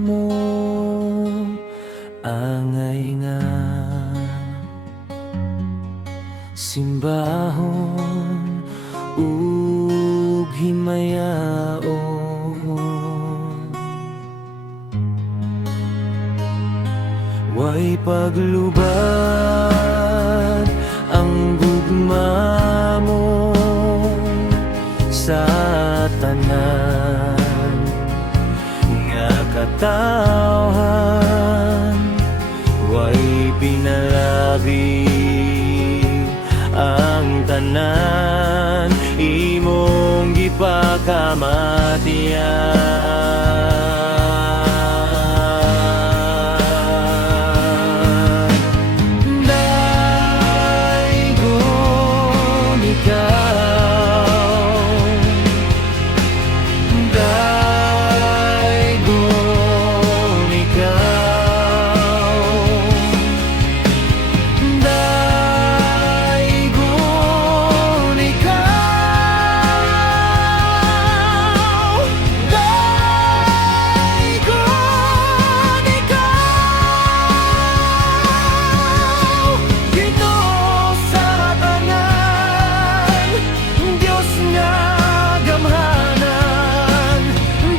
mo angay nga simbahon ug himayaon. Way paglubad ang gugma mo sa tanan nga katawhan. Way pinalabi ang tanan imong gipakamatyan. Daygon ikaw, daygon ikaw, daygon ikaw, daygon ikaw. Ginoo sa tanan, Diyos nga gamhanan,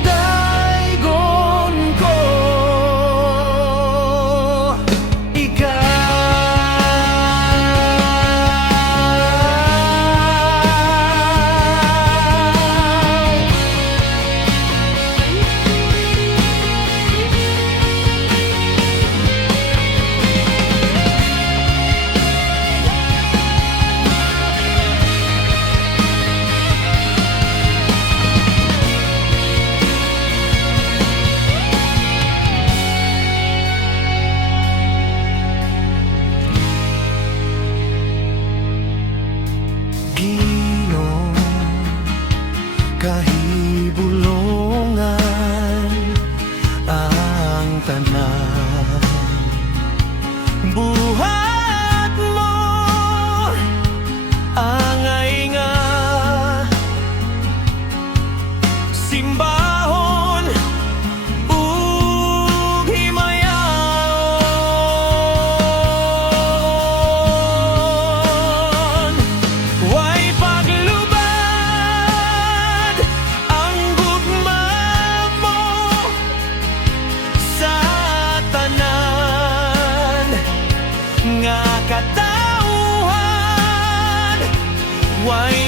daygon ko Ginoo, kahibulongan ang tanan. Buhat mo angay nga simbahon ug himayaon. Way paglubad ang gugma mo sa tanan nga katawhan. Way